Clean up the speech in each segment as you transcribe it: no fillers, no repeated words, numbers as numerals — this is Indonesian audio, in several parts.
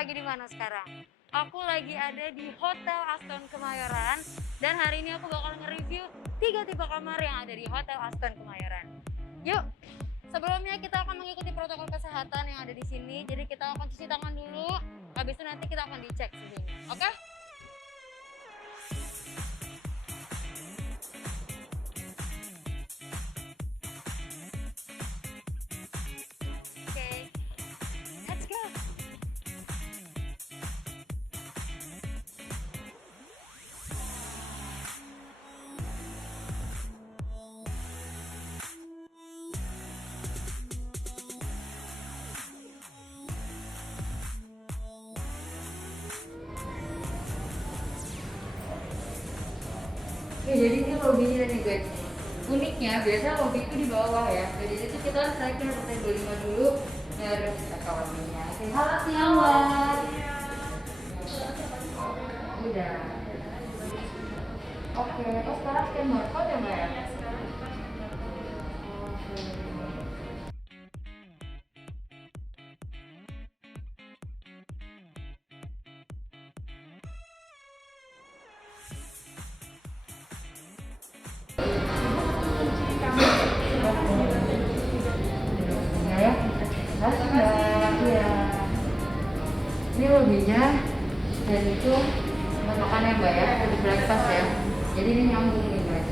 lagi di mana sekarang? Aku lagi ada di Hotel Aston Kemayoran dan hari ini aku bakal nge-review 3 tipe kamar yang ada di Hotel Aston Kemayoran. Yuk, sebelumnya kita akan mengikuti protokol kesehatan yang ada di sini. Jadi kita akan cuci tangan dulu, habis itu nanti kita akan dicek di sini. Oke? Oke, let's go. Oke, jadi ini lobbynya nih guys. Uniknya biasa lobby itu di bawah ya. Jadi itu kita naik ke lantai 25 dulu, baru kita ke lobbynya. Oke, halo siang Mbak. Udah. Oke, terus sekarang scan barcode ya Mbak ya? Oke. Ya, makasih Mbak. Iya. Ini lobbynya dan itu makannya Mbak ya, ada breakfast ya. Jadi ini nyambung nih guys.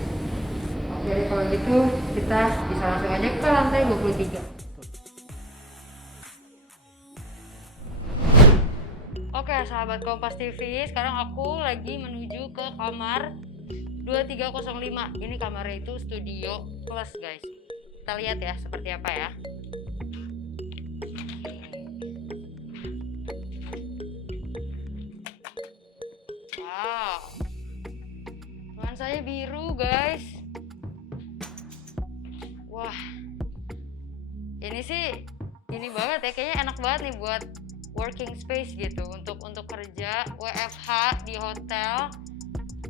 Oke, kalau gitu kita bisa langsung aja ke lantai 23. Oke, sahabat Kompas TV, sekarang aku lagi menuju ke kamar 2305. Ini kamarnya itu studio plus guys. Kita lihat ya seperti apa ya. Wow, ruangan saya biru guys. Wah, ini sih ini banget ya, kayaknya enak banget nih buat working space gitu untuk kerja WFH di hotel.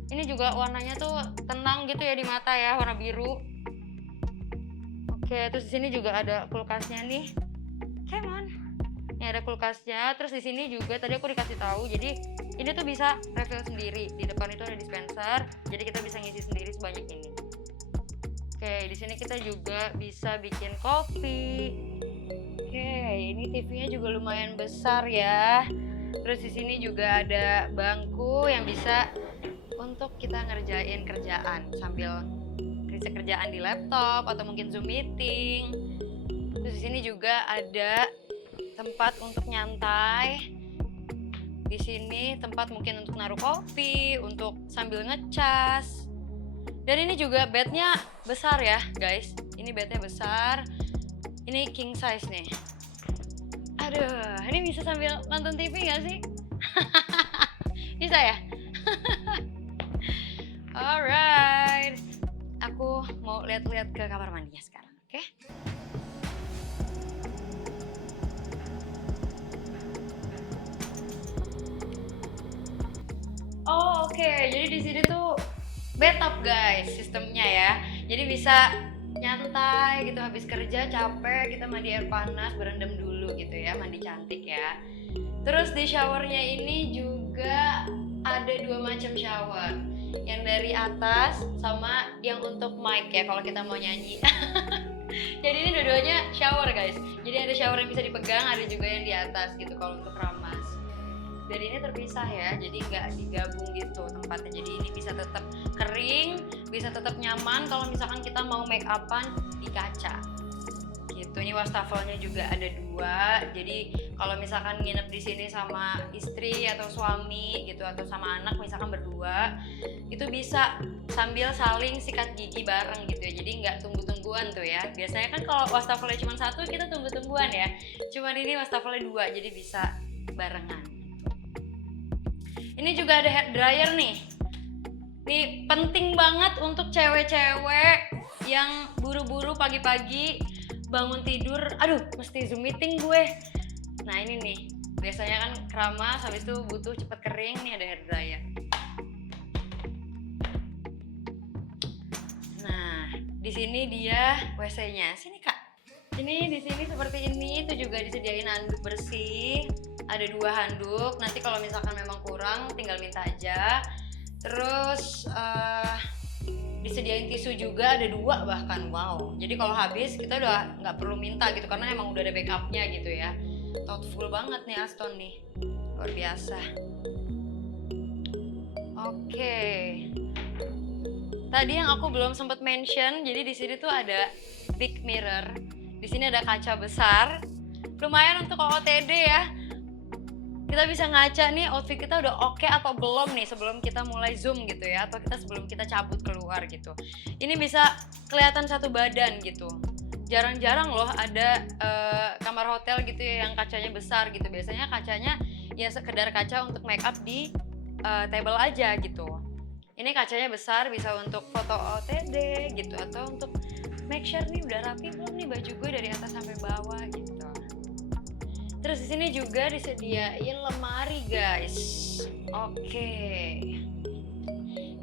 Ini juga warnanya tuh tenang gitu ya di mata ya, warna biru. Oke, terus di sini juga ada kulkasnya nih. Come on. Ini ada kulkasnya. Terus di sini juga tadi aku dikasih tahu, jadi ini tuh bisa refill sendiri. Di depan itu ada dispenser, jadi kita bisa ngisi sendiri sebanyak ini. Oke, di sini kita juga bisa bikin kopi. Oke, ini TV-nya juga lumayan besar ya. Terus di sini juga ada bangku yang bisa untuk kita ngerjain kerjaan sambil kerjaan di laptop atau mungkin Zoom meeting. Terus di sini juga ada tempat untuk nyantai. Di sini tempat mungkin untuk naruh kopi, untuk sambil ngecas. Dan ini juga bednya besar ya guys. Ini bednya besar. Ini king size nih. Aduh, ini bisa sambil nonton TV gak sih? Bisa ya? Alright. Aku mau lihat-lihat ke kamar mandinya sekarang, oke? Oh, oke. Jadi di sini tuh bathtub guys sistemnya ya. Jadi bisa nyantai gitu habis kerja capek, kita mandi air panas, berendam dulu gitu ya, mandi cantik ya. Terus di showernya ini juga ada 2 macam shower. Yang dari atas sama yang untuk mic ya kalau kita mau nyanyi. Jadi ini dua-duanya shower guys. Jadi ada shower yang bisa dipegang, ada juga yang di atas gitu kalau untuk ramas. Dan ini terpisah ya, jadi nggak digabung gitu tempatnya. Jadi ini bisa tetap kering, bisa tetap nyaman kalau misalkan kita mau make upan di kaca. Gitu. Ini wastafelnya juga ada 2. Jadi kalau misalkan nginep di sini sama istri atau suami gitu atau sama anak misalkan berdua, itu bisa sambil saling sikat gigi bareng gitu ya. Jadi nggak tunggu-tungguan tuh ya. Biasanya kan kalau wastafelnya cuma 1 kita tunggu-tungguan ya. Cuman ini wastafelnya 2, jadi bisa barengan. Ini juga ada hair dryer nih. Ini penting banget untuk cewek-cewek yang buru-buru pagi-pagi bangun tidur, aduh mesti Zoom meeting gue. Nah ini nih, biasanya kan keramas, habis itu butuh cepet kering, nih ada hair dryer. Nah, di sini dia WC-nya. Sini Kak. Ini di sini seperti ini, itu juga disediain anduk bersih. ada 2 handuk. Nanti kalau misalkan memang kurang tinggal minta aja. Terus disediain tisu juga ada 2 bahkan. Wow, jadi kalau habis kita udah nggak perlu minta gitu karena emang udah ada backupnya gitu ya. Thoughtful banget nih Aston nih, luar biasa. Oke. Tadi yang aku belum sempat mention, jadi di sini tuh ada big mirror. Di sini ada kaca besar. Lumayan untuk OOTD ya. Kita bisa ngaca nih outfit kita udah oke atau belum nih sebelum kita mulai zoom gitu ya, atau kita sebelum kita cabut keluar gitu. Ini bisa kelihatan satu badan gitu. Jarang-jarang loh ada kamar hotel gitu ya yang kacanya besar gitu. Biasanya kacanya ya sekedar kaca untuk make up di table aja gitu. Ini kacanya besar, bisa untuk foto OOTD gitu, atau untuk make sure nih udah rapi belum nih baju gue dari atas sampai bawah gitu. Terus di sini juga disediain lemari guys. Oke.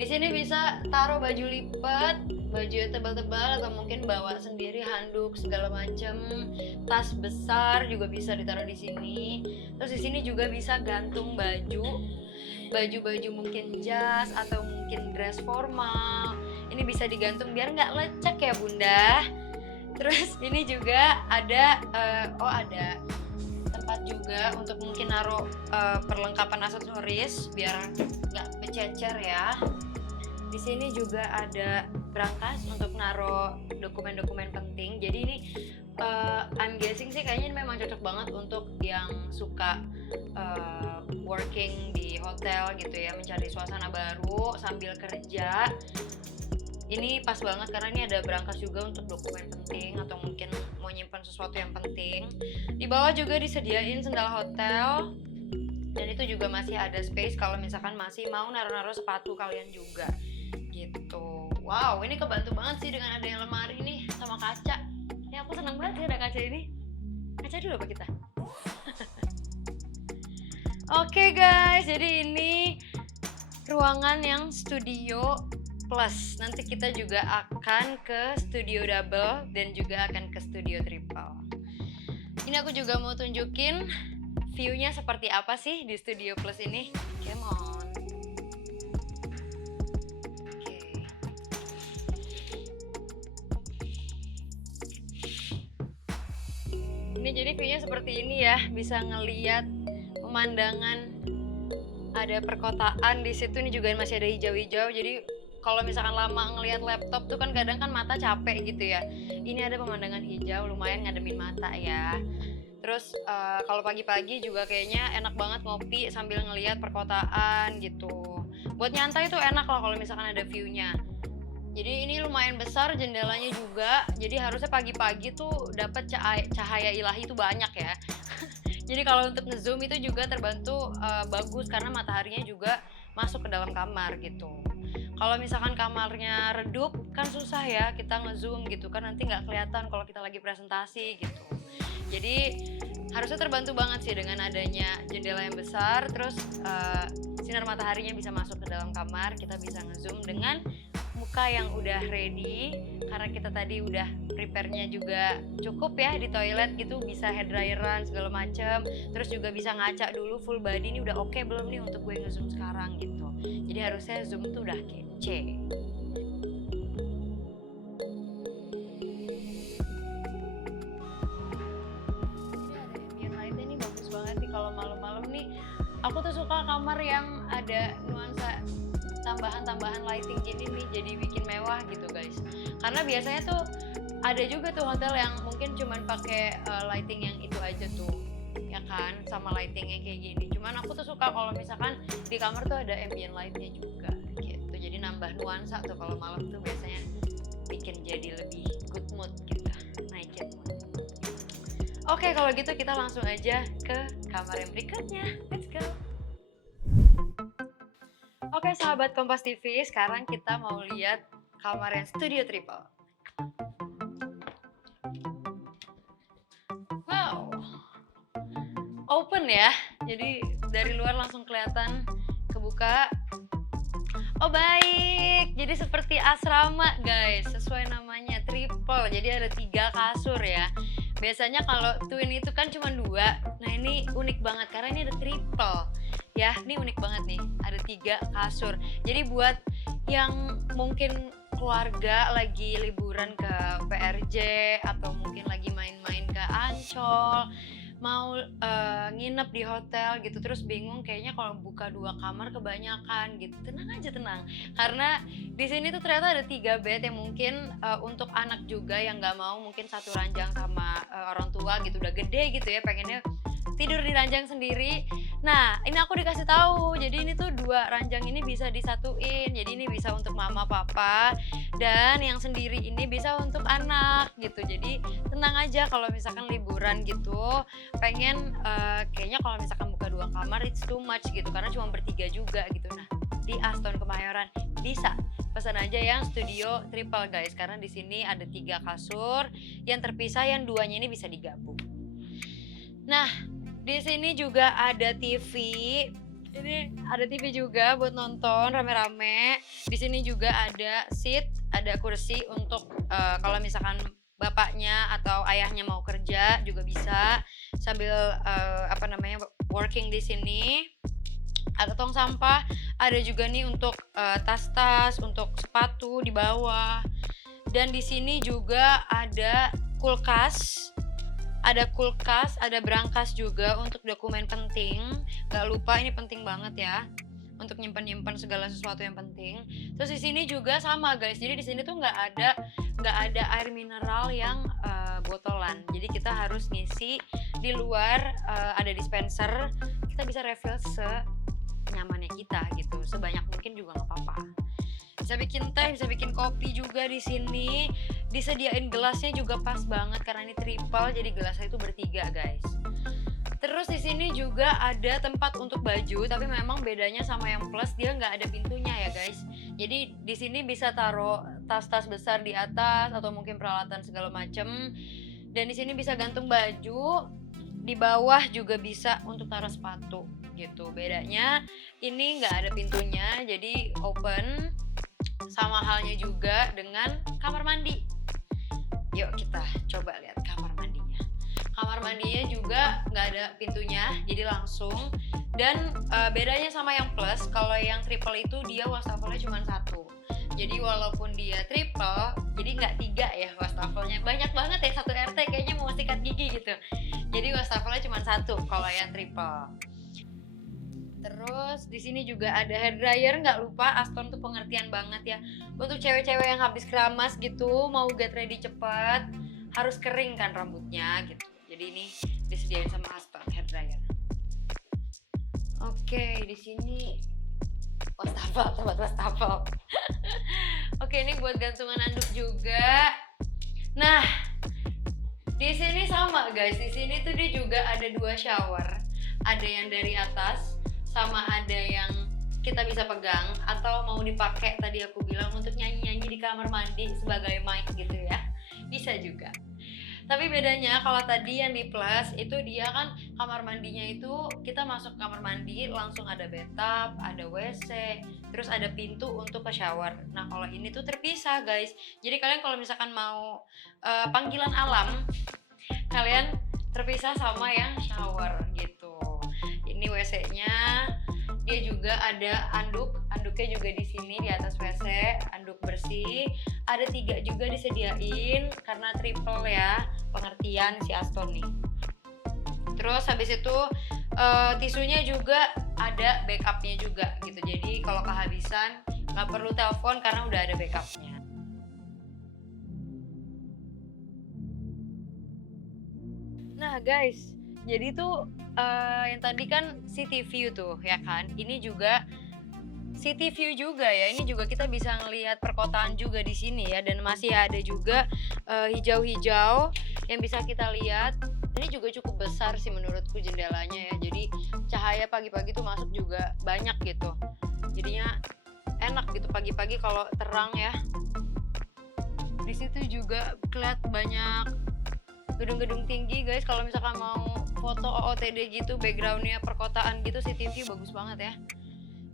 Di sini bisa taruh baju lipat, baju tebal-tebal atau mungkin bawa sendiri handuk segala macam. Tas besar juga bisa ditaruh di sini. Terus di sini juga bisa gantung baju mungkin jas atau mungkin dress formal. Ini bisa digantung biar nggak lecek ya bunda. Terus ini juga ada ada tempat juga untuk mungkin naruh perlengkapan aksesoris biar nggak bercecer ya. Di sini juga ada brankas untuk naruh dokumen-dokumen penting. Jadi ini I'm guessing sih kayaknya ini memang cocok banget untuk yang suka working di hotel gitu ya, mencari suasana baru sambil kerja. Ini pas banget karena ini ada brankas juga untuk dokumen penting atau mungkin mau nyimpan sesuatu yang penting. Di bawah juga disediain sendal hotel. Dan itu juga masih ada space kalau misalkan masih mau naruh-naruh sepatu kalian juga gitu. Wow, ini kebantu banget sih dengan adanya lemari nih sama kaca. Ya aku seneng banget ya ada kaca ini. Kaca dulu apa kita? Oke guys, jadi ini ruangan yang studio plus. Nanti kita juga akan ke studio double dan juga akan ke studio triple. Ini aku juga mau tunjukin view-nya seperti apa sih di studio plus ini. Come on. Oke. Ini jadi view-nya seperti ini ya, bisa ngeliat pemandangan, ada perkotaan di situ. Ini juga masih ada hijau-hijau. Jadi kalau misalkan lama ngelihat laptop tuh kan kadang kan mata capek gitu ya. Ini ada pemandangan hijau, lumayan ngademin mata ya. Terus kalau pagi-pagi juga kayaknya enak banget ngopi sambil ngelihat perkotaan gitu. Buat nyantai tuh enak lah kalau misalkan ada view-nya. Jadi ini lumayan besar jendelanya juga. Jadi harusnya pagi-pagi tuh dapat cahaya ilahi itu banyak ya. Jadi kalau untuk ngezoom itu juga terbantu bagus karena mataharinya juga masuk ke dalam kamar gitu. Kalau misalkan kamarnya redup kan susah ya kita ngezoom gitu kan, nanti nggak kelihatan kalau kita lagi presentasi gitu. Jadi harusnya terbantu banget sih dengan adanya jendela yang besar, terus sinar mataharinya bisa masuk ke dalam kamar, kita bisa ngezoom dengan muka yang udah ready karena kita tadi udah prepare-nya juga cukup ya di toilet gitu, bisa hair dryeran segala macem, terus juga bisa ngaca dulu full body ini udah oke belum nih untuk gue ngezoom sekarang gitu. Jadi harusnya zoom tuh udah kece. Ini ada ambient light-nya nih bagus banget nih kalau malam-malam nih. Aku tuh suka kamar yang ada nuansa tambahan-tambahan lighting gini nih, jadi bikin mewah gitu guys. Karena biasanya tuh ada juga tuh hotel yang mungkin cuman pakai lighting yang itu aja tuh, ya kan, sama lightingnya kayak gini. Cuman aku tuh suka kalau misalkan di kamar tuh ada ambient lightnya juga gitu. Jadi nambah nuansa tuh kalau malam tuh biasanya bikin jadi lebih good mood gitu, naikin mood. Oke, kalau gitu kita langsung aja ke kamar yang berikutnya. Let's go. Oke sahabat Kompas TV, sekarang kita mau lihat kamar yang studio triple. Wow, open ya, jadi dari luar langsung kelihatan kebuka. Oh baik, jadi seperti asrama guys, sesuai namanya triple, jadi ada 3 kasur ya. Biasanya kalau twin itu kan cuma 2, Nah ini unik banget karena ini ada triple ya, ini unik banget nih, ada 3 kasur. Jadi buat yang mungkin keluarga lagi liburan ke PRJ atau mungkin lagi main-main ke Ancol, mau nginep di hotel gitu, terus bingung kayaknya kalau buka 2 kamar kebanyakan gitu. Tenang aja, tenang. Karena di sini tuh ternyata ada 3 bed yang mungkin untuk anak juga yang nggak mau mungkin satu ranjang sama orang tua gitu, udah gede gitu ya, pengennya tidur di ranjang sendiri. Nah, ini aku dikasih tahu. Jadi ini tuh 2 ranjang ini bisa disatuin. Jadi ini bisa untuk mama, papa, dan yang sendiri ini bisa untuk anak gitu. Jadi tenang aja kalau misalkan liburan gitu, pengen kayaknya kalau misalkan buka 2 kamar it's too much gitu karena cuma bertiga juga gitu. Nah, di Aston Kemayoran bisa pesan aja yang studio triple guys, karena di sini ada 3 kasur yang terpisah, yang 2-nya ini bisa digabung. Nah, di sini juga ada TV. Ini ada TV juga buat nonton rame-rame. Di sini juga ada seat, ada kursi untuk kalau misalkan bapaknya atau ayahnya mau kerja juga bisa sambil working di sini. Ada tong sampah, ada juga nih untuk tas-tas, untuk sepatu di bawah. Dan di sini juga ada kulkas. Ada brankas juga untuk dokumen penting. Gak lupa, ini penting banget ya untuk nyimpan segala sesuatu yang penting. Terus di sini juga sama guys. Jadi di sini tuh nggak ada air mineral yang botolan. Jadi kita harus ngisi di luar, ada dispenser. Kita bisa refill senyamannya kita gitu. Sebanyak mungkin juga nggak apa-apa. Bisa bikin teh, bisa bikin kopi juga di sini. Disediain gelasnya juga pas banget karena ini triple, jadi gelasnya itu bertiga guys. Terus di sini juga ada tempat untuk baju, tapi memang bedanya sama yang plus dia nggak ada pintunya ya guys. Jadi di sini bisa taruh tas-tas besar di atas atau mungkin peralatan segala macem. Dan di sini bisa gantung baju. Di bawah juga bisa untuk taruh sepatu gitu. Bedanya ini nggak ada pintunya, jadi open. Sama halnya juga dengan kamar mandi. Yuk kita coba lihat kamar mandinya. Kamar mandinya juga nggak ada pintunya, jadi langsung. Dan bedanya sama yang plus, kalau yang triple itu dia wastafelnya cuma 1. Jadi walaupun dia triple, jadi nggak 3 ya wastafelnya. Banyak banget ya, 1 RT kayaknya mau sikat gigi gitu. Jadi wastafelnya cuma 1 kalau yang triple. Terus di sini juga ada hair dryer, nggak lupa Aston tuh pengertian banget ya untuk cewek-cewek yang habis keramas gitu, mau get ready cepat, harus kering kan rambutnya gitu. Jadi ini disediain sama Aston hair dryer. Oke, di sini tempat wastafel. Oke, ini buat gantungan anduk juga. Nah, di sini sama guys, di sini tuh dia juga ada 2 shower. Ada yang dari atas sama ada yang kita bisa pegang atau mau dipakai tadi aku bilang untuk nyanyi-nyanyi di kamar mandi sebagai mic gitu ya, bisa juga. Tapi bedanya kalau tadi yang di plus itu dia kan kamar mandinya itu kita masuk kamar mandi langsung ada bathtub, ada WC, terus ada pintu untuk ke shower. Nah kalau ini tuh terpisah guys, jadi kalian kalau misalkan mau panggilan alam, kalian terpisah sama yang shower gitu. Ini WC-nya, dia juga ada anduknya juga di sini di atas WC, anduk bersih. Ada 3 juga disediain karena triple ya, pengertian si Aston nih. Terus habis itu tisunya juga ada backupnya juga gitu. Jadi kalau kehabisan nggak perlu telepon karena udah ada backupnya. Nah guys, jadi tuh yang tadi kan city view tuh ya kan, ini juga city view juga ya. Ini juga kita bisa ngelihat perkotaan juga di sini ya, dan masih ada juga hijau-hijau yang bisa kita lihat. Ini juga cukup besar sih menurutku jendelanya ya. Jadi cahaya pagi-pagi tuh masuk juga banyak gitu. Jadinya enak gitu pagi-pagi kalau terang ya. Di situ juga kelihatan banyak gedung-gedung tinggi guys. Kalau misalkan mau foto OOTD gitu, backgroundnya perkotaan gitu, city view bagus banget ya.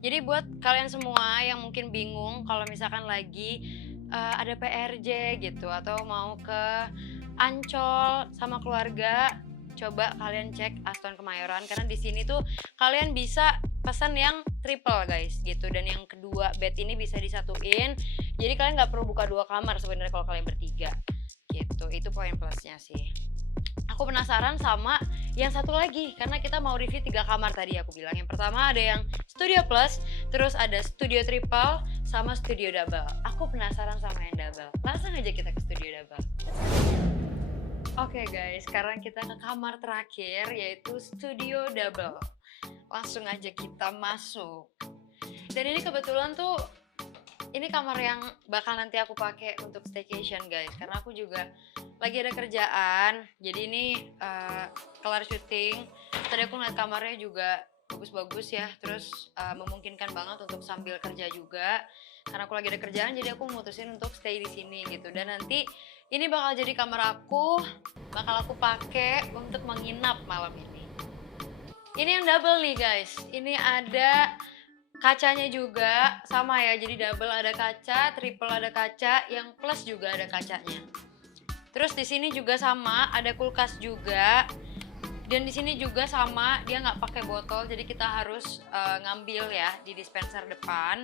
Jadi buat kalian semua yang mungkin bingung kalau misalkan lagi ada PRJ gitu atau mau ke Ancol sama keluarga, coba kalian cek Aston Kemayoran, karena di sini tuh kalian bisa pesan yang triple guys gitu, dan yang kedua bed ini bisa disatuin, jadi kalian nggak perlu buka 2 kamar sebenarnya kalau kalian bertiga gitu. Itu poin plusnya sih. Aku penasaran sama yang satu lagi karena kita mau review 3 kamar tadi aku bilang. Yang pertama ada yang studio plus, terus ada studio triple, sama studio double. Aku penasaran sama yang double. Langsung aja kita ke studio double. Oke guys, sekarang kita ke kamar terakhir yaitu studio double. Langsung aja kita masuk. Dan ini kebetulan tuh ini kamar yang bakal nanti aku pakai untuk staycation guys, karena aku juga lagi ada kerjaan. Jadi ini kelar syuting, tadi aku ngeliat kamarnya juga bagus-bagus ya, terus memungkinkan banget untuk sambil kerja juga. Karena aku lagi ada kerjaan, jadi aku mutusin untuk stay di sini gitu. Dan nanti ini bakal jadi kamar aku, bakal aku pakai untuk menginap malam ini. Ini yang double nih guys, ini ada kacanya juga sama ya, jadi double ada kaca, triple ada kaca, yang plus juga ada kacanya. Terus di sini juga sama, ada kulkas juga, dan di sini juga sama, dia nggak pakai botol, jadi kita harus ngambil ya di dispenser depan.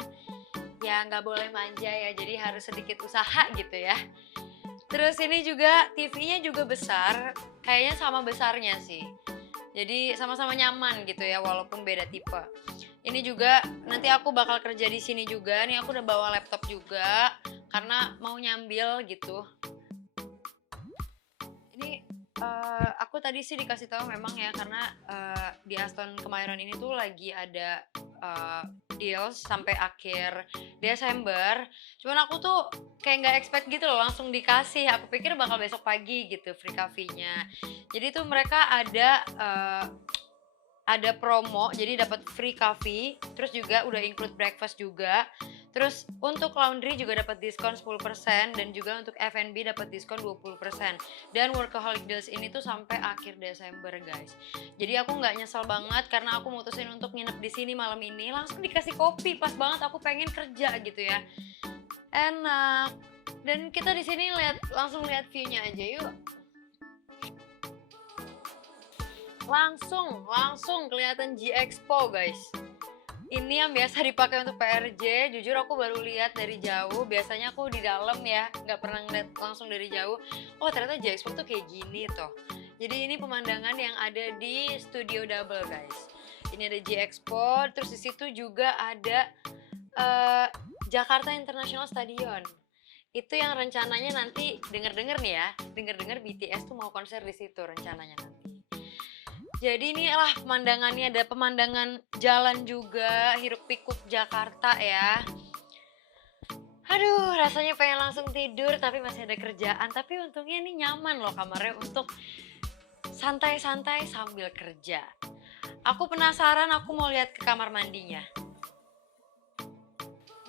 Ya nggak boleh manja ya, jadi harus sedikit usaha gitu ya. Terus ini juga TV-nya juga besar, kayaknya sama besarnya sih. Jadi sama-sama nyaman gitu ya, walaupun beda tipe. Ini juga nanti aku bakal kerja di sini juga. Nih aku udah bawa laptop juga karena mau nyambil gitu. Ini aku tadi sih dikasih tahu memang ya, karena di Aston Kemayoran ini tuh lagi ada deals sampai akhir Desember. Cuman aku tuh kayak nggak expect gitu loh langsung dikasih. Aku pikir bakal besok pagi gitu free coffee-nya. Jadi tuh mereka ada promo, jadi dapat free coffee, terus juga udah include breakfast juga. Terus untuk laundry juga dapat diskon 10% dan juga untuk F&B dapat diskon 20%. Dan workaholic deals ini tuh sampai akhir Desember guys. Jadi aku nggak nyesel banget karena aku mutusin untuk nginep di sini malam ini, langsung dikasih kopi, pas banget aku pengen kerja gitu ya. Enak. Dan kita di sini langsung lihat view-nya aja yuk. Langsung kelihatan G-Expo guys. Ini yang biasa dipakai untuk PRJ. Jujur aku baru lihat dari jauh. Biasanya aku di dalam ya, nggak pernah ngeliat langsung dari jauh. Oh ternyata G-Expo tuh kayak gini tuh. Jadi ini pemandangan yang ada di Studio Double guys. Ini ada G-Expo. Terus di situ juga ada Jakarta International Stadion. Itu yang rencananya nanti denger nih ya. Denger BTS tuh mau konser di situ rencananya nanti. Jadi inilah pemandangannya, ada pemandangan jalan juga, hiruk pikuk Jakarta ya. Aduh, rasanya pengen langsung tidur tapi masih ada kerjaan. Tapi untungnya ini nyaman loh kamarnya untuk santai-santai sambil kerja. Aku penasaran, aku mau lihat ke kamar mandinya.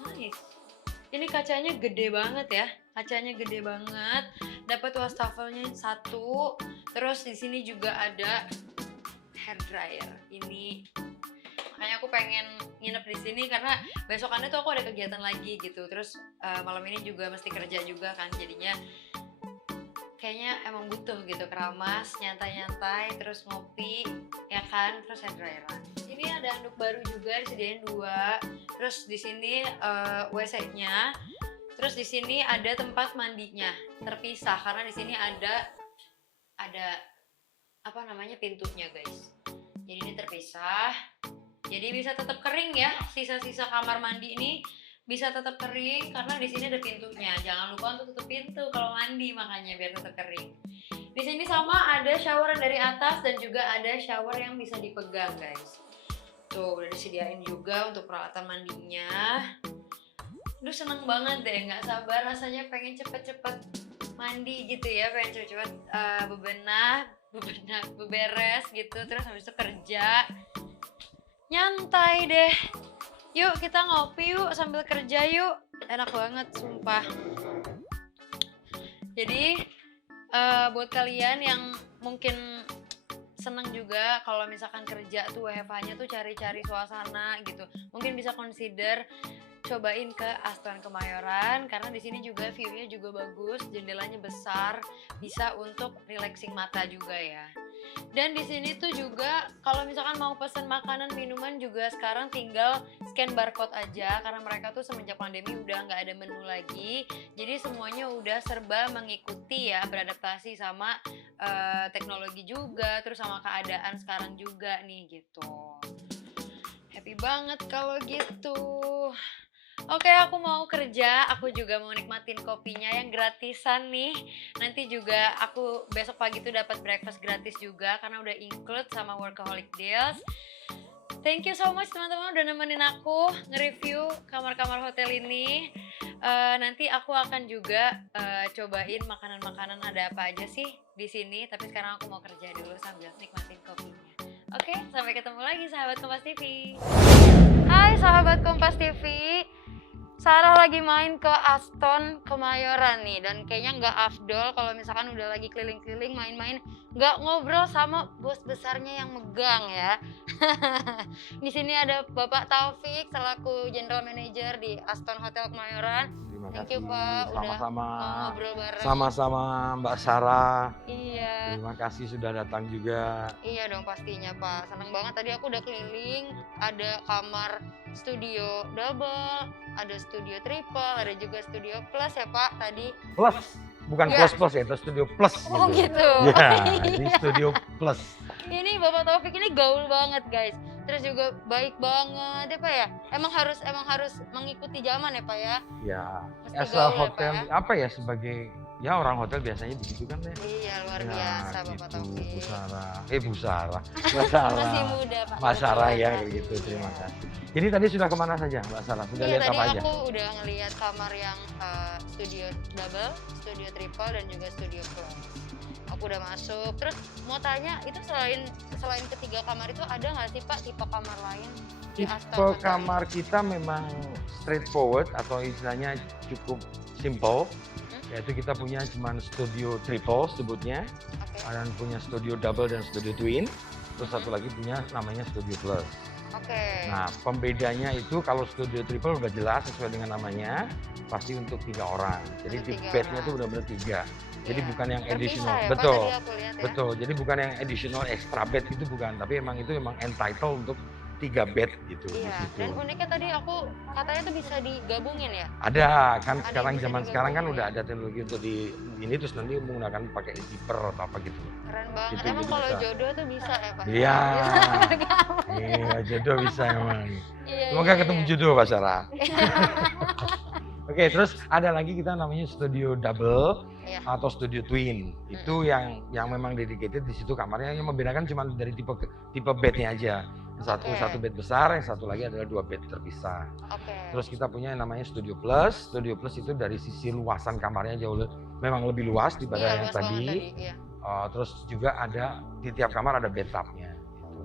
Nice. Ini kacanya gede banget ya, kacanya gede banget. Dapat wastafelnya 1. Terus di sini juga ada hair dryer ini, makanya aku pengen nginep di sini karena besokannya tuh aku ada kegiatan lagi gitu. Terus malam ini juga mesti kerja juga kan, jadinya kayaknya emang butuh gitu keramas, nyantai-nyantai, terus ngopi ya kan, terus hair dryeran. Ini ada handuk baru juga, disediain 2. Terus di sini WC-nya, terus di sini ada tempat mandinya terpisah karena di sini ada apa namanya pintunya guys. Jadi ini terpisah, jadi bisa tetap kering ya, sisa-sisa kamar mandi ini bisa tetap kering karena di sini ada pintunya. Jangan lupa untuk tutup pintu kalau mandi, makanya biar tetap kering. Di sini sama ada shower dari atas dan juga ada shower yang bisa dipegang guys. Tuh udah disediain juga untuk peralatan mandinya. Duh seneng banget deh, nggak sabar rasanya pengen cepet-cepet mandi gitu ya, pengen cepet-cepet beberes gitu, terus habis itu kerja nyantai deh. Yuk kita ngopi yuk sambil kerja yuk, enak banget sumpah. Jadi buat kalian yang mungkin seneng juga kalau misalkan kerja tuh WFH-nya tuh cari-cari suasana gitu, mungkin bisa consider cobain ke Aston Kemayoran karena di sini juga view-nya juga bagus, jendelanya besar, bisa untuk relaxing mata juga ya. Dan di sini tuh juga kalau misalkan mau pesen makanan minuman juga sekarang tinggal scan barcode aja, karena mereka tuh semenjak pandemi udah nggak ada menu lagi. Jadi semuanya udah serba mengikuti ya, beradaptasi sama teknologi juga, terus sama keadaan sekarang juga nih gitu. Happy banget kalau gitu. Oke, aku mau kerja, aku juga mau nikmatin kopinya yang gratisan nih. Nanti juga aku besok pagi tuh dapat breakfast gratis juga karena udah include sama Workaholic Deals. Thank you so much teman-teman udah nemenin aku nge-review kamar-kamar hotel ini. Nanti aku akan juga cobain makanan-makanan ada apa aja sih di sini. Tapi sekarang aku mau kerja dulu sambil nikmatin kopinya. Oke, sampai ketemu lagi sahabat Kompas TV. Hai sahabat Kompas TV. Sarah lagi main ke Aston Kemayoran nih, dan kayaknya nggak afdol kalau misalkan udah lagi keliling-keliling main-main nggak ngobrol sama bos besarnya yang megang ya. Di sini ada Bapak Taufik selaku General Manager di Aston Hotel Kemayoran. Terima Thank kasih. you Pak, Sama-sama. udah mau ngobrol bareng. Sama-sama Mbak Sarah. Iya. Terima kasih sudah datang juga. Iya dong pastinya Pak, seneng banget tadi aku udah keliling, ada kamar studio double, ada studio triple, ada juga studio plus ya Pak tadi. Plus, bukan Ya. plus ya, itu studio plus Oh gitu. Ya, ini studio plus. Ini Bapak Taufik ini gaul banget guys, terus juga baik banget ya Pak ya. Emang harus mengikuti zaman ya Pak ya. Ya, Mesti as a gaul ya, hotel Pak ya. apa ya, sebagai ya orang hotel biasanya begitu kan ya. Iya luar Ya, biasa Bapak gitu, Taufik. Bu Sarah. Bu Sarah. Mbak Masih Sarah. muda Pak. Mbak Sarah ya Masih. kayak gitu, terima kasih. Ini tadi sudah kemana saja Mbak Sarah? Sudah Iya lihat tadi apa aja? aku udah ngelihat kamar yang studio double, studio triple dan juga studio plus. Aku udah masuk. Terus mau tanya itu selain ketiga kamar itu ada nggak sih Pak tipe kamar lain di Aston Tipe Hotel? kamar kita memang straightforward atau istilahnya cukup simple. Yaitu kita punya cuman studio triple sebutnya, Oke. dan punya studio double dan studio twin. Terus satu lagi punya namanya studio plus. Oke. Nah, pembedanya itu kalau studio triple udah jelas sesuai dengan namanya, pasti untuk 3 orang. Jadi Untuk 3 bednya orang. tuh benar-benar 3. Jadi Iya. bukan yang Terpisah additional. ya, Pak, Betul. tadi aku lihat ya. Betul. Jadi bukan yang additional extra bed itu bukan, tapi emang itu memang entitled untuk 3 bed gitu di Iya. situ. Dan uniknya tadi aku katanya tuh bisa digabungin ya. Ada kan Ada sekarang yang bisa zaman sekarang kan digabungin udah ya. ada teknologi untuk di ini terus nanti menggunakan pakai zipper atau apa gitu. Keren banget. Gitu, Emang jadi kalau bisa. jodoh tuh bisa ya Pak? Iya. Bisa. Iya, jodoh bisa emang. Iya, Semoga iya, ketemu iya. jodoh Pak Sarah. Oke, terus ada lagi kita namanya studio double Iya. atau studio twin. Itu yang memang dedicated di situ kamarnya, yang membedakan cuma dari tipe bednya aja. Oke. Satu bed besar, yang satu lagi adalah 2 bed terpisah. Oke. Terus kita punya yang namanya studio plus. Studio plus itu dari sisi luasan kamarnya memang lebih luas daripada Iya, yang luas banget tadi. Iya. Terus juga ada di tiap kamar ada bathtubnya.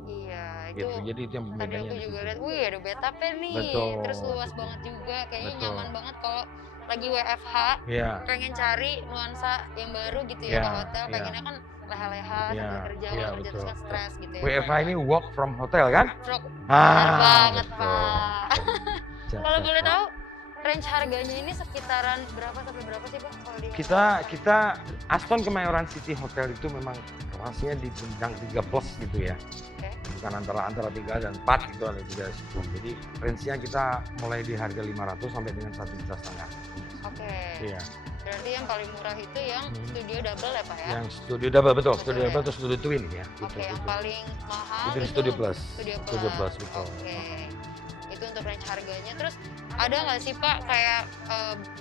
Iya, itu Gitu. Jadi itu yang tadi pembedanya aku di juga situ. lihat, wih ada bathtubnya nih, Betul. terus luas banget juga, kayaknya Betul. nyaman banget kalau lagi WFH, Iya. pengen cari nuansa yang baru gitu ya Iya, ke hotel, iya. pengennya kan leha-leha Iya, sambil kerja, iya, kalau kerja terus betul. kan stres gitu ya. WFH ini work from hotel kan? Stroke. Benar banget betul. Pak. Kalau boleh Betul. tahu, range harganya ini sekitaran berapa sampai berapa sih Pak? Kalau di Kita Aston Kemayoran City Hotel itu memang kelasnya di bintang 3 plus gitu ya. Oke. Bukan antara 3 dan 4 gitu, ada juga situ. Jadi range-nya kita mulai di harga 500 sampai dengan 1,5 juta. Oke. Iya. Berarti yang paling murah itu yang studio double ya Pak ya? Yang studio double betul, Betul studio ya? double atau studio twin ya. Oke, yang paling mahal Itu di studio plus. Studio plus. Studio plus, betul. Oke. Itu untuk range harganya. Terus ada nggak sih Pak kayak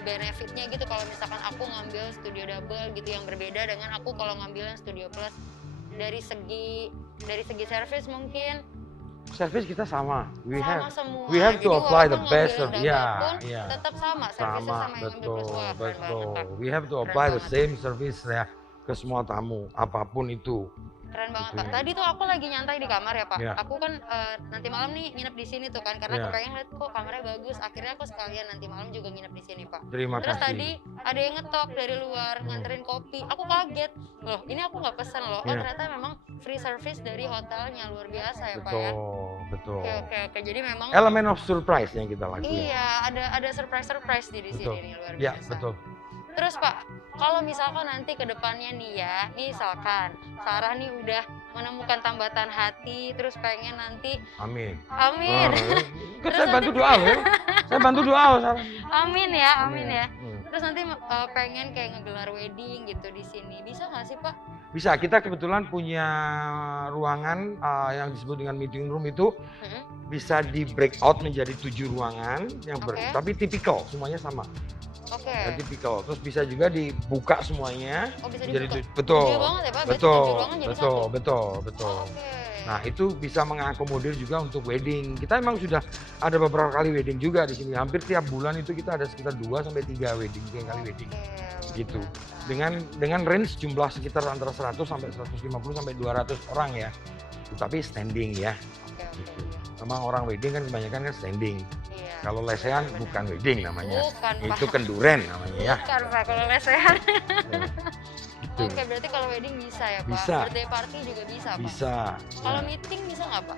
benefitnya gitu kalau misalkan aku ngambil studio double gitu yang berbeda dengan aku kalau ngambil yang studio plus dari segi servis mungkin Service kita sama. sama semua. we have to Jadi apply the walaupun best ngambil of- double iya, pun iya. tetap sama servisnya sama, sama yang ngambil plus. betul, Wah, keren betul. banget, Pak. We have to Keren apply the banget. same service ya ke semua tamu, apapun itu. Keren banget Gitu Pak. ya. Tadi tuh aku lagi nyantai di kamar ya Pak. Iya. Aku kan nanti malam nih nginep di sini tuh kan karena Iya. aku pengen lihat kok kamarnya bagus. Akhirnya aku sekalian nanti malam juga nginep di sini Pak. Terima Terus kasih. tadi ada yang ngetok dari luar nganterin kopi. Aku kaget. Loh, ini aku nggak pesan loh. Oh, Iya. ternyata memang free service dari hotelnya. Luar biasa ya Pak Betul, ya. betul. Oke. Jadi memang Elemen of surprise yang kita lakuin. iya, ada surprise di Betul. sini nih luar Ya, biasa. betul. Terus Pak, kalau misalkan nanti ke depannya nih ya, misalkan Sarah nih udah menemukan tambatan hati, terus pengen nanti Amin. amin. Kan saya bantu doa ya. Saya bantu doa sekarang. Amin ya, amin ya. Hmm. Terus nanti pengen kayak ngegelar wedding gitu di sini. Bisa nggak sih, Pak? Bisa, kita kebetulan punya ruangan yang disebut dengan meeting room itu bisa di breakout menjadi 7 ruangan yang tapi tipikal, semuanya sama. Oke. Tipikal. Terus bisa juga dibuka semuanya. Oh, bisa jadi dibuka. betul. Gede banget ya, Pak? Betul. 7 ruangan jadi satu. Betul. Oh, oke. Nah, itu bisa mengakomodir juga untuk wedding. Kita emang sudah ada beberapa kali wedding juga di sini. Hampir tiap bulan itu kita ada sekitar 2 sampai 3 wedding, 3 kali wedding. Gitu. Dengan range jumlah sekitar antara 100 sampai 150 sampai 200 orang ya. Tapi standing ya. Gitu. Memang orang wedding kan kebanyakan kan standing. Iya. Kalau lesehan bukan wedding namanya. Bukan, itu kenduren namanya ya. Bukan, Pak, kalau lesehan. Gitu. Oke, berarti kalau wedding bisa ya, Pak? Bisa. Birthday party juga bisa, Pak? Bisa. Kalau meeting bisa nggak, Pak?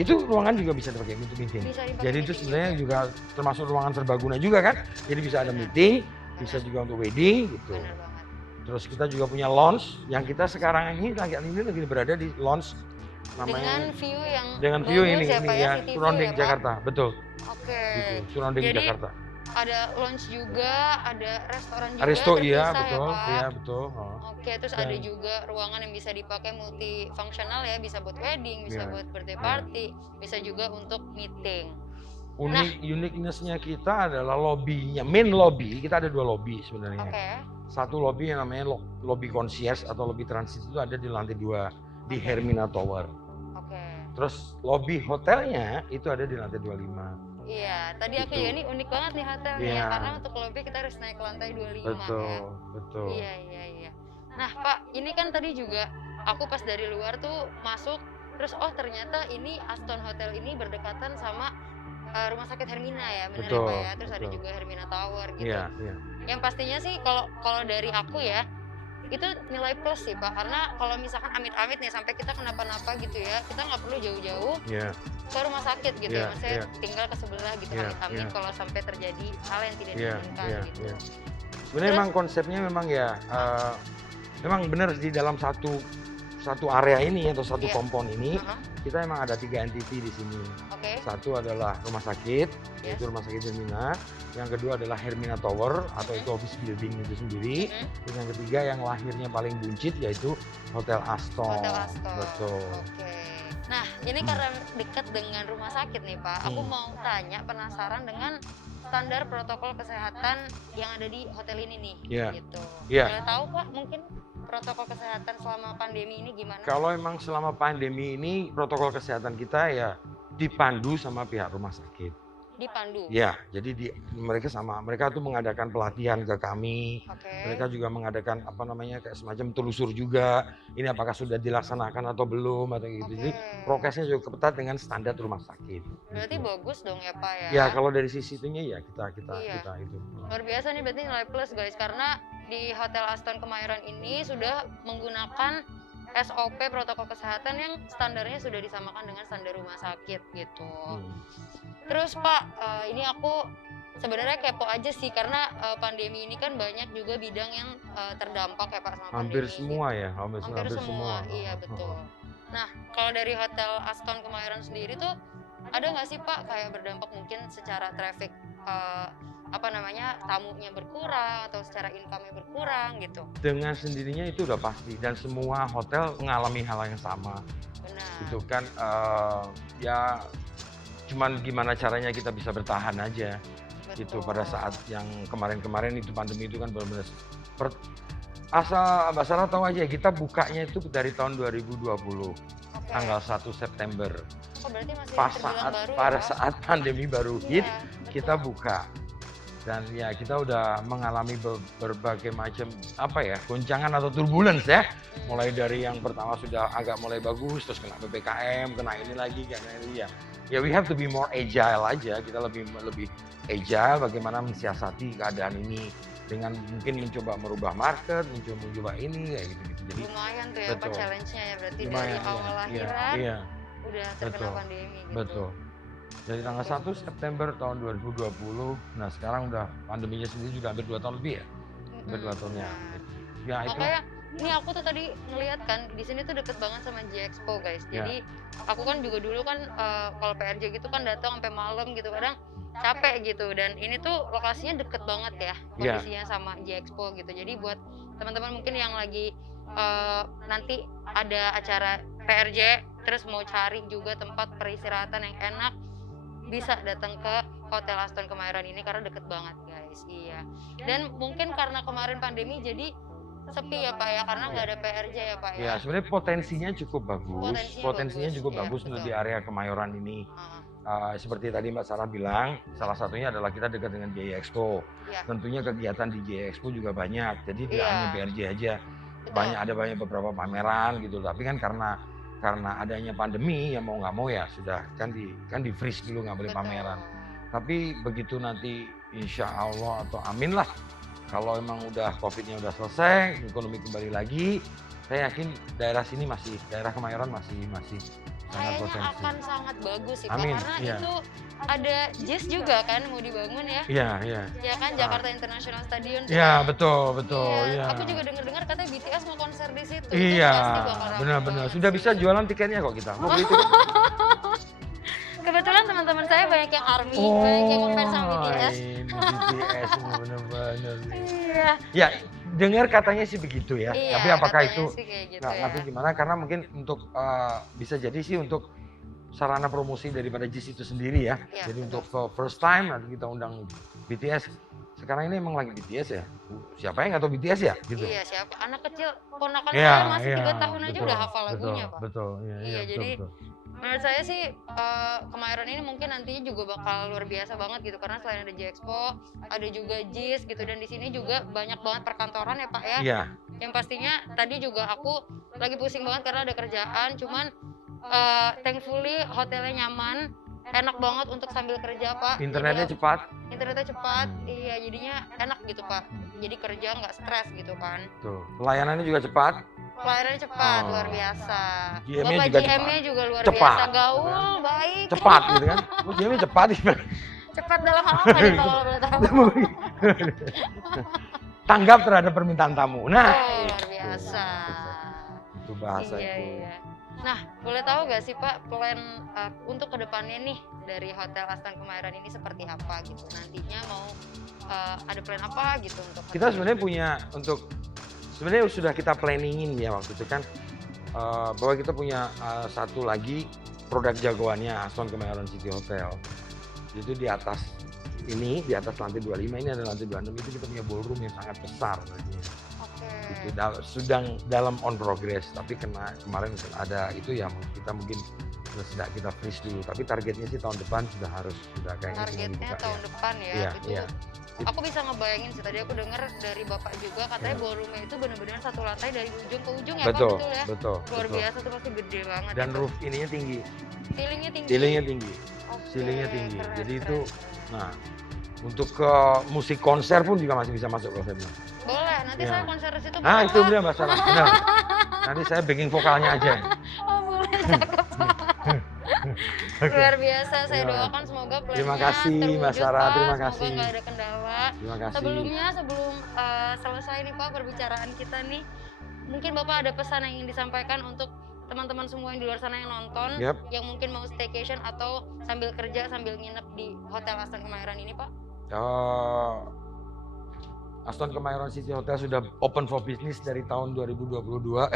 Itu ruangan juga bisa dipakai untuk meeting. Bisa dipakai Jadi itu meeting sebenarnya juga termasuk ruangan serbaguna juga kan. Jadi bisa ada meeting, bisa juga untuk wedding gitu. Benar banget. Terus kita juga punya lounge yang kita sekarang ini lagi berada di lounge namanya dengan view yang ini ya, Pak, ya, City surrounding view ya, Jakarta, betul. Oke. Gitu, surrounding Jadi, Jakarta. ada lounge juga, ada restoran juga. Resto iya, terpisah betul, ya, Pak? iya betul. Oh. Oke, terus ada juga ruangan yang bisa dipakai multifungsional ya, bisa buat wedding, bisa buat birthday party, bisa juga untuk meeting. Uniqueness-nya kita adalah lobbynya, main lobby, kita ada 2 lobby sebenarnya. Oke. Satu lobby yang namanya lobby concierge atau lobby transit itu ada di lantai 2 di Hermina Tower. Oke. Terus lobby hotelnya itu ada di lantai 25. Iya, tadi aku Gitu. juga ini unik banget nih hotelnya Iya. karena untuk lobby kita harus naik ke lantai 25 ya. Betul. Iya. Nah, Pak, ini kan tadi juga aku pas dari luar tuh masuk terus ternyata ini Aston Hotel ini berdekatan sama Rumah Sakit Hermina ya, benar ya, Pak ya. Terus ada juga Hermina Tower gitu. Iya. Yang pastinya sih kalau dari aku ya itu nilai plus sih, Pak, karena kalau misalkan amit-amit nih sampai kita kenapa-napa gitu ya, kita nggak perlu jauh-jauh ke rumah sakit gitu ya, maksudnya tinggal ke sebelah gitu amit-amit kalau sampai terjadi hal yang tidak diinginkan gitu. Sebenarnya memang konsepnya memang ya memang benar di dalam satu area ini atau satu kompon ini kita emang ada 3 entity di sini. Satu adalah rumah sakit, yaitu Rumah Sakit Hermina. Yang kedua adalah Hermina Tower atau itu office building itu sendiri. Dan yang ketiga yang lahirnya paling buncit yaitu Hotel Aston. Hotel Aston. Betul. Oke. Nah, ini karena dekat dengan rumah sakit nih, Pak. Aku mau tanya, penasaran dengan standar protokol kesehatan yang ada di hotel ini nih, gitu. Boleh tahu, Pak, mungkin protokol kesehatan selama pandemi ini gimana? Kalau emang selama pandemi ini protokol kesehatan kita ya dipandu sama pihak rumah sakit. Dipandu? Ya, jadi mereka tuh mengadakan pelatihan ke kami. Mereka juga mengadakan kayak semacam telusur juga. Ini apakah sudah dilaksanakan atau belum atau gitu. Jadi prokesnya juga ketat dengan standar rumah sakit. Berarti bagus dong ya, Pak ya? Ya, kalau dari sisi itunya ya kita itu. Luar biasa nih berarti nilai plus guys, karena di Hotel Aston Kemayoran ini sudah menggunakan SOP protokol kesehatan yang standarnya sudah disamakan dengan standar rumah sakit gitu. Terus Pak, ini aku sebenarnya kepo aja sih karena pandemi ini kan banyak juga bidang yang terdampak ya Pak sama pandemi. Hampir semua ya, hampir semua. Iya betul. Nah, kalau dari Hotel Aston Kemayoran sendiri tuh ada nggak sih Pak kayak berdampak mungkin secara traffic tamunya berkurang atau secara income-nya berkurang gitu? Dengan sendirinya itu udah pasti dan semua hotel mengalami hal yang sama. Benar. Itu kan ya cuman gimana caranya kita bisa bertahan aja. Gitu pada saat yang kemarin-kemarin itu pandemi itu kan benar-benar asal Mbak Sarah tahu aja kita bukanya itu dari tahun 2020 tanggal 1 September. Berarti masih pada saat pandemi baru hit kita buka. Dan ya kita udah mengalami berbagai macam goncangan atau turbulence ya. Mulai dari yang pertama sudah agak mulai bagus, terus kena PPKM, kena ini lagi, kena ini ya. Ya we have to be more agile aja. Kita lebih agile bagaimana mensiasati keadaan ini dengan mungkin mencoba merubah market, mencoba ini kayak gitu. Jadi lumayan tuh ya Pak challenge-nya ya berarti dari awal lahiran udah terkena pandemi gitu. Betul. Dari tanggal 1 September tahun 2020, nah sekarang udah pandeminya sendiri juga hampir 2 tahun lebih ya. Hampir 2 tahun ya. Ya itu. Makanya Ini aku tuh tadi ngeliat kan di sini tuh deket banget sama J-Expo guys. Jadi aku kan juga dulu kan kalau PRJ gitu kan datang sampai malam gitu, kadang capek gitu. Dan ini tuh lokasinya deket banget ya posisinya sama J-Expo gitu. Jadi buat teman-teman mungkin yang lagi nanti ada acara PRJ terus mau cari juga tempat peristirahatan yang enak, bisa datang ke Hotel Aston Kemayoran ini karena deket banget guys. Iya. Dan mungkin karena kemarin pandemi jadi sepi ya Pak ya, karena nggak ada PRJ ya Pak ya. Ya sebenarnya potensinya cukup bagus. Potensinya cukup ya, bagus untuk di area Kemayoran ini. Seperti tadi Mbak Sarah bilang, salah satunya adalah kita dekat dengan J-Expo. Tentunya kegiatan di J-Expo juga banyak. Jadi tidak hanya PRJ aja. Ada beberapa pameran gitu. Tapi kan karena adanya pandemi ya mau nggak mau ya sudah kan di freeze dulu, nggak boleh pameran. Tapi begitu nanti insya Allah atau amin lah, kalau emang udah COVID-nya udah selesai, ekonomi kembali lagi, saya yakin daerah Kemayoran masih sangat potensi. Kayaknya akan sangat bagus sih Pak, Amin, karena iya. itu ada JIS juga kan mau dibangun ya. Iya, iya. Ya kan Jakarta International Stadium. Iya, betul. Iya. Iya. Aku juga dengar katanya BTS mau konser di situ. Iya, Itu pasti bakal rame benar-benar. banget Sudah sih. bisa jualan tiketnya kok kita. Mau beli tiket? Kebetulan teman-teman saya banyak yang ARMY, banyak yang ngefans sama BTS. Ini BTS ini benar-benar. Iya. Ya, dengar katanya sih begitu ya. Iya, Tapi apakah katanya itu sih kayak gitu nggak ya. ngerti gimana? Karena mungkin untuk bisa jadi sih untuk sarana promosi daripada JIS itu sendiri ya. Iya, Jadi betul. untuk first time nanti kita undang BTS. Sekarang ini emang lagi BTS ya. Siapa yang nggak tahu BTS ya? Gitu. Iya, siapa? Anak kecil, ponakan Iya, saya masih iya, 3 tahun aja betul, udah hafal lagunya Pak. Betul, iya, Iya, betul, jadi betul. menurut saya sih Kemayoran ini mungkin nantinya juga bakal luar biasa banget gitu, karena selain ada J-Expo, ada juga JIS gitu, dan di sini juga banyak banget perkantoran ya Pak ya. Iya. Yang pastinya tadi juga aku lagi pusing banget karena ada kerjaan, cuman thankfully hotelnya nyaman, enak banget untuk sambil kerja Pak. Internetnya Jadi, cepat. internetnya cepat, iya jadinya enak gitu Pak. Jadi kerja nggak stres gitu kan. Tuh. Pelayanannya juga cepat. Pelayanannya cepat, Oh. luar biasa. GM-nya Bapak juga GM-nya juga luar Cepat. biasa, gaul, baik. Cepat gitu kan. Oh, jamnya cepat. Cepat dalam hal apa nih Pak kalau boleh tahu? Tanggap terhadap permintaan tamu. Nah, Oh, luar biasa. itu bahasa Iya, itu. iya. Nah, boleh tahu gak sih Pak plan untuk kedepannya nih dari Hotel Aston Kemayoran ini seperti apa gitu? Nantinya mau ada plan apa gitu untuk Kita sebenarnya punya sebenarnya sudah kita planningin ya waktu itu kan bahwa kita punya satu lagi produk jagoannya Aston Kemayoran City Hotel. Itu di atas lantai 25, ini ada lantai 26, itu kita punya ballroom yang sangat besar tadinya. Oke. Itu sedang dalam on progress, tapi kemarin ada itu ya kita mungkin sudah kita freeze dulu, tapi targetnya sih tahun depan sudah kayaknya Targetnya tahun depan ya. Iya, itu iya. aku bisa ngebayangin sih, tadi aku dengar dari Bapak juga katanya Iya. ballroomnya itu benar-benar satu lantai dari ujung ke ujung ya Betul, Pak, betul ya? betul. Luar biasa tuh, pasti gede banget. Dan itu. roof ininya tinggi, Ceilingnya tinggi. ceilingnya tinggi, Oke, ceilingnya tinggi. keren, Jadi keren, itu, keren. nah untuk ke musik konser pun juga masih bisa masuk kalau saya bilang. Boleh, nanti Iya. saya konser di situ. Nah boleh, itu Pak? benar Mbak Sarah, benar. Nanti saya backing vokalnya aja. Oh boleh, cakep Pak. Luar biasa, saya Iya. doakan semoga plannya Terima kasih, Mbak terwujud, Sarah, Pak. terima Semoga kasih. nggak ada kendala. Terima kasih. Sebelum selesai nih Pak perbicaraan kita nih, mungkin Bapak ada pesan yang ingin disampaikan untuk teman-teman semua yang di luar sana yang nonton, Yap. yang mungkin mau staycation atau sambil kerja sambil nginep di Hotel Aston Kemayoran ini Pak? Aston Kemayoran City Hotel sudah open for business dari tahun 2022,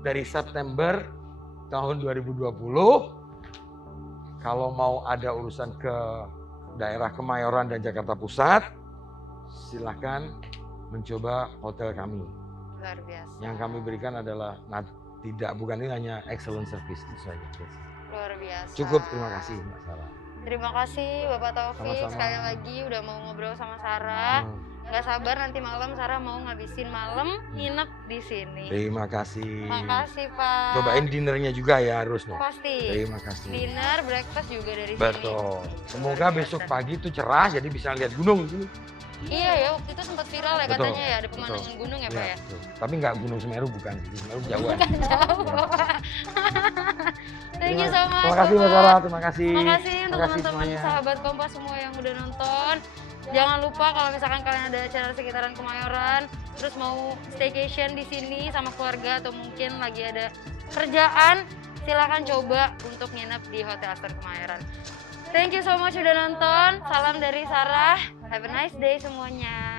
dari September tahun 2020. Kalau mau ada urusan ke daerah Kemayoran dan Jakarta Pusat, silahkan mencoba hotel kami. Luar biasa. Yang kami berikan adalah bukan ini hanya excellent service itu saja. Luar biasa. Cukup, terima kasih Mbak Sarah. Terima kasih Bapak Taufik, Sama-sama. sekali lagi udah mau ngobrol sama Sarah. Nggak sabar nanti malam Sarah mau ngabisin malam nginep di sini. Terima kasih. Makasih Pak. Cobain dinernya juga ya harus loh. Pasti. Terima kasih. Dinner, breakfast juga dari sini. Betul. Semoga besok pagi itu cerah jadi bisa lihat gunung gini. Iya ya, waktu itu sempat viral ya Betul, katanya ya, ada pemandangan gunung ya Pak ya. betul. Tapi nggak Gunung Semeru, bukan. Semeru jauhan. Bukan jauh Bapak. Thank you so much. Terima kasih Mbak Bapak. Sarah, terima kasih. Terima kasih untuk Terima kasih teman-teman semuanya. sahabat Kompas semua yang udah nonton. Jangan lupa kalau misalkan kalian ada acara sekitaran Kemayoran, terus mau staycation di sini sama keluarga atau mungkin lagi ada kerjaan, silakan coba untuk nginep di Hotel Astor Kemayoran. Thank you so much udah nonton. Salam dari Sarah. Have a nice day semuanya.